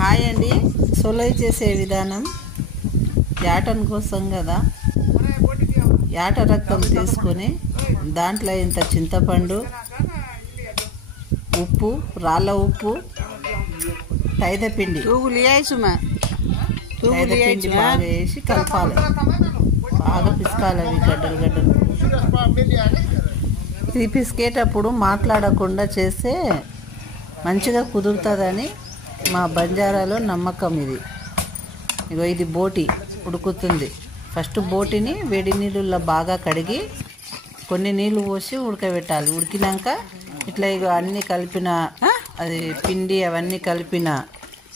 Hi అండి. సొలై చేసే విధానం యాటన్ కోసం కదా. యాట రక్తం తీసుకొని దాంట్లో ఇంత చింతపండు, ఉప్పు, రాళ్ళ ఉప్పు, తైదపిండి బాగా వేసి కలపాలి. బాగా పిసకాలి అవి గడ్డలు గడ్డలు. ఇది పిసికేటప్పుడు మాట్లాడకుండా చేస్తే మంచిగా కుదురుతుందని మా బంజారాలో నమ్మకం. ఇది బోటి ఉడుకుతుంది. ఫస్ట్ బోటిని వేడి నీళ్ళల్లో బాగా కడిగి కొన్ని నీళ్ళు పోసి ఉడకబెట్టాలి. ఉడికినాక ఇట్లా అన్నీ కలిపిన అది పిండి అవన్నీ కలిపిన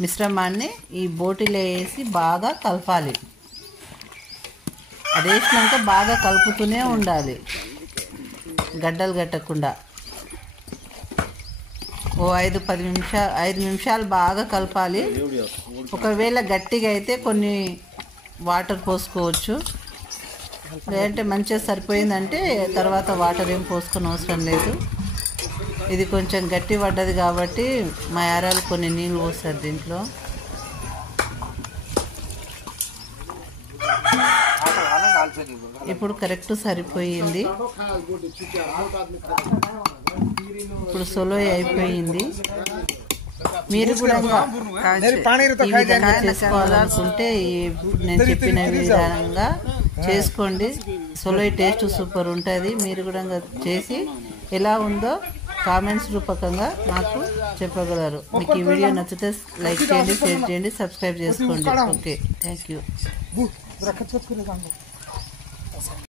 మిశ్రమాన్ని ఈ బోటిలో వేసి బాగా కలపాలి. అది వేసినాక బాగా కలుపుతూనే ఉండాలి, గడ్డలు కట్టకుండా. ఓ 5 నిమిషాలు బాగా కలపాలి. ఒకవేళ గట్టిగా అయితే కొన్ని వాటర్ పోసుకోవచ్చు, లేదంటే మంచిగా సరిపోయిందంటే తర్వాత వాటర్ ఏం పోసుకొని అవసరం లేదు. ఇది కొంచెం గట్టి పడ్డది కాబట్టి మా యారాలు కొన్ని నీళ్ళు పోస్తారు దీంట్లో. ఇప్పుడు కరెక్ట్ సరిపోయింది. ఇప్పుడు సొలోయ్ అయిపోయింది. మీరు కూడా ఈ విధంగా చేసుకోవాలనుకుంటే నేను చెప్పిన విధంగా చేసుకోండి. సొలోయ్ టేస్ట్ సూపర్ ఉంటుంది. మీరు కూడా చేసి ఎలా ఉందో కామెంట్స్ రూపకంగా నాకు చెప్పగలరు. మీకు ఈ వీడియో నచ్చితే లైక్ చేయండి, షేర్ చేయండి, సబ్స్క్రైబ్ చేసుకోండి. Okay, thank you.